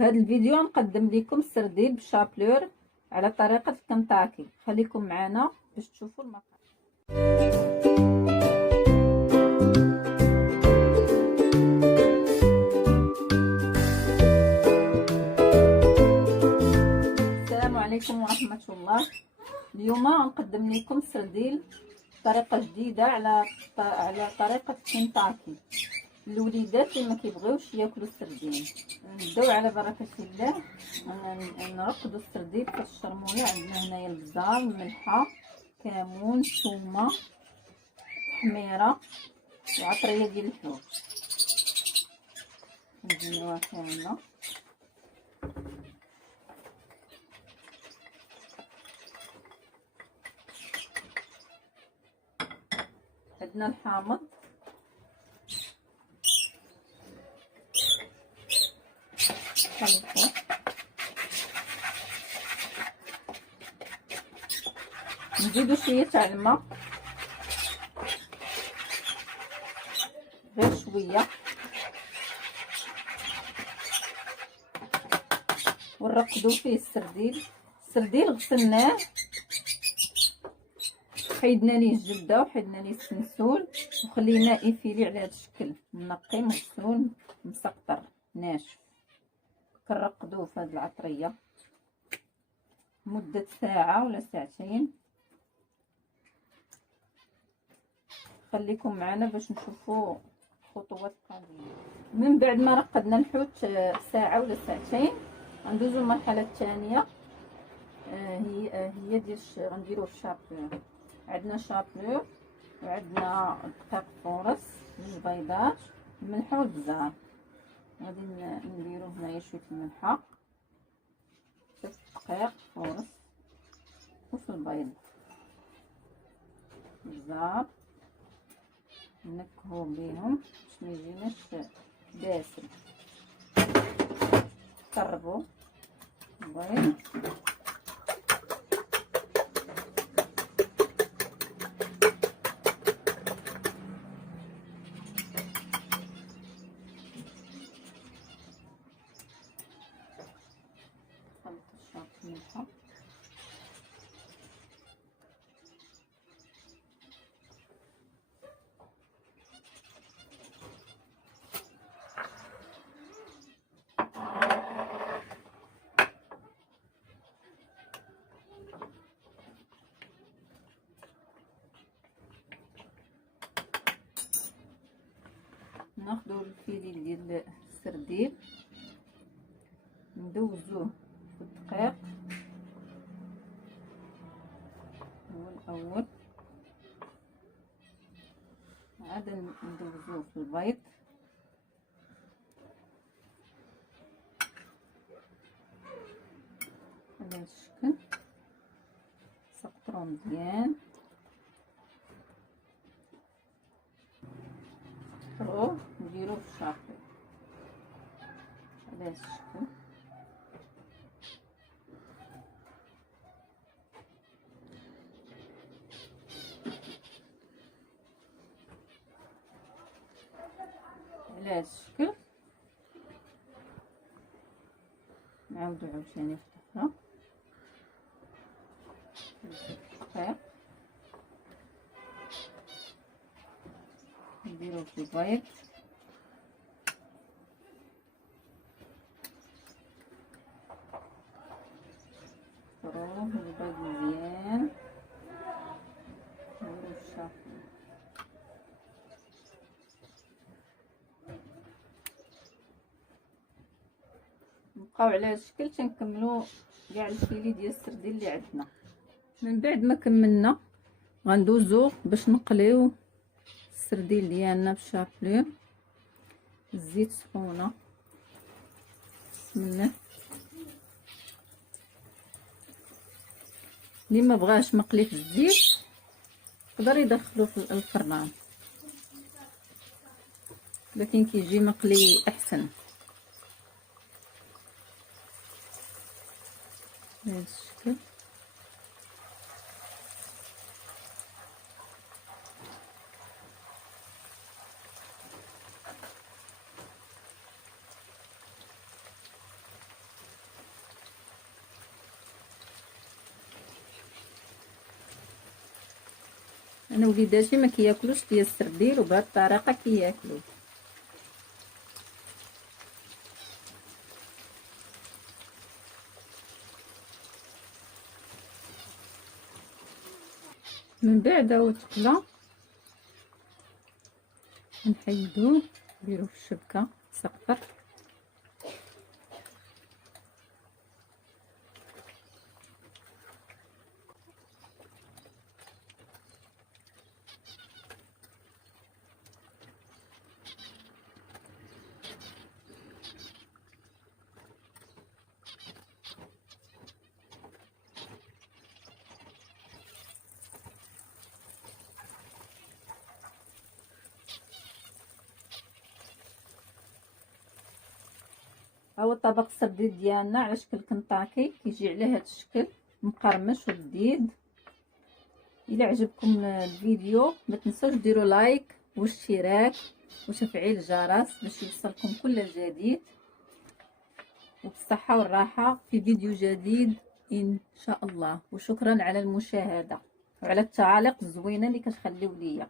في هذا الفيديو نقدم لكم السرديل بالشابلور على طريقة الكنتاكي. خليكم معنا باش تشوفوا المقادير. السلام عليكم ورحمة الله. اليوم نقدم لكم السرديل بطريقة جديدة على طريقة الكنتاكي. الوليدات اللي ما كيبغيوش ياكلوا السردين نبداو على بركه الله. نرقدوا السردين في الشرموله. عندنا هنايا البزار، الملحه، كمون، ثومه، حميره وعطريه ديال الحوت. نزينوها كامله. عندنا الحامض، نزيدو شويه تاع الماء، غير شويه، ونرقدو فيه السرديل. السرديل غسلناه، حيدنا ليه الجلده وحيدنا ليه السنسول وخليناه يفيلي على هذا الشكل، منقي مغسول مسقطر ناشف. كنرقدوه في هذه العطريه مده ساعه ولا ساعتين. خليكم معنا باش نشوفوا الخطوات القادمه. من بعد ما رقدنا الحوت ساعه ولا ساعتين غندوزو المرحله الثانيه. هي ديال غنديروه في الشابلور. عندنا شابلور وعندنا دقيق فورس، 2 بيضات، الملح والبزار. غادي نديرو هنايا شويه الملحه في الدقيق فورس وفي البيض. البزار نكهو بيهم باش ما يجيناش داسم. قربوا البيض، ناخدو الفيلي ديال السرديل ندوزوه في الدقيق هو الاول، عاد ندوزوه في البيض، على هذا الشكل. سقطرو مزيان، نديروه في الشابلور على هذا الشكل. على هذا الشكل نعاودو عاوتاني فتحنا الدقيق، نديرو في البيض، نكسروه البيض مزيان، نديرو في الشابلور. نبقاو على هذا الشكل تنكملو كاع الفيلي ديال السردين اللي عندنا. من بعد ما كملنا غندوزو باش نقليو السردين ديالنا بالشابلور. الزيت سخونه، بسم الله. اللي ما بغاش مقلي في الزيت يقدر يدخلو في الفران، لكن كيجي مقلي احسن. بهذا الشكل انا وليداتي ما كياكلوش ديال السرديل وبهذه الطريقه كياكلوه. من بعد هو تقلى نحيدوه نديروه في الشبكه سقطر. ها هو طبق السرديل ديالنا على شكل كنطاكي، كيجي على هذا الشكل مقرمش ولذيذ. الى عجبكم الفيديو ما تنسوش ديروا لايك واشتراك وتفعيل الجرس باش يوصلكم كل جديد، وبالصحه والراحه في فيديو جديد ان شاء الله. وشكرا على المشاهده وعلى التعاليق الزوينه اللي كتخليو ليا.